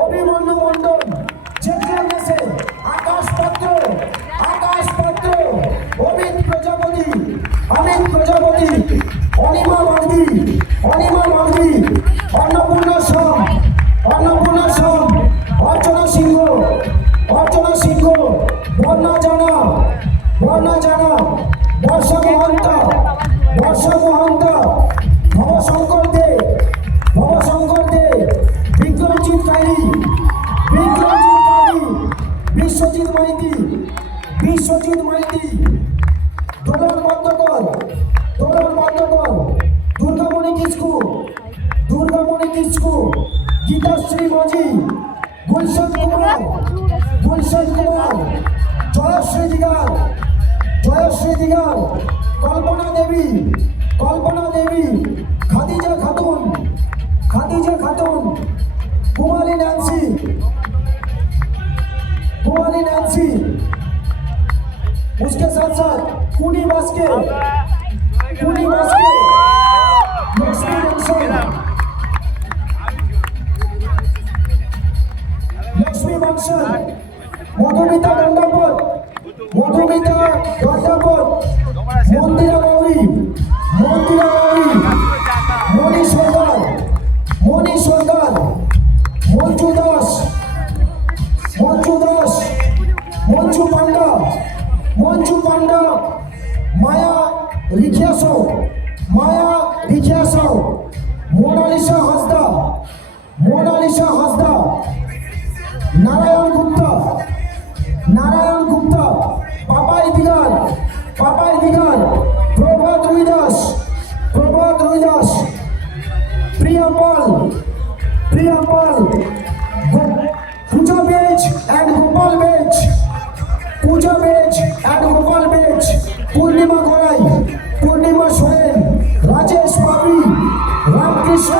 অভিমন্যু মণ্ডল, যেতে গেছে আকাশ পাত্র, অমিত প্রজাপতি, অনিমা মাঝি, অন্নপূর্ণা সোম, অর্চনা সিংহ, বর্ণা জানা, বর্ষা মহন্ত, ভবশঙ্কর দে, বিক্রমজিৎ কাইরি, বিশ্বজিৎ মাইতি, দোলন বদ্ধকর, দুর্গামণি কিস্কু, গীতাশ্রী মাঝি, গুলশন কুমার, জয়শ্রী দিগার, কল্পনা দেবী, খাদিজা খাতুন, কুমারী नैन्सी, उसके साथ कुनी बास्के, लक्ष्मी बंसल, मधुमिता दंडापत, मंदिरा गौरी, मणि सरदार, मंजू दास, मंजू पांडा, माया रिखियासो, मोनालिसा हासदा, नारायण गुप्ता, पापाई दिगार, प्रभात रुईदास, प्रिया पाल, पूजा बेच एंड गोपाल बेच, पूर्णिमा सोरेन, राजेश बाबरी, रामकृष्ण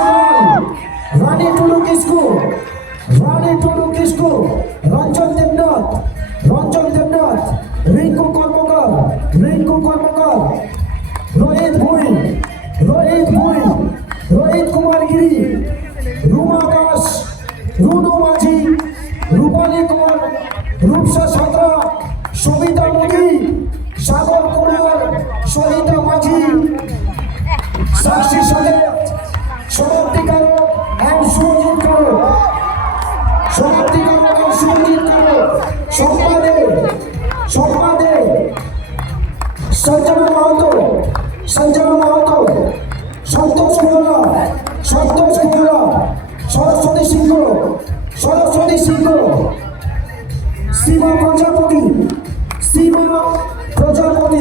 रानी टुडू किस्कू, रंजन देवनाथ, रिंकू कर्मकार, रोहित कुमार गिरी, रूमा दास, रुनु माझी, रूपाली कौर, रूपसा सातरा, सविता मोदी, सागर कुमार, सहिता माझी, साक्षी सदेव, शताब्दी करो एंड सुरजीत करो, सम्पादे, संजना महतो, संतोष गोला, सरस्वती सिंह, सीमा प्रजापति,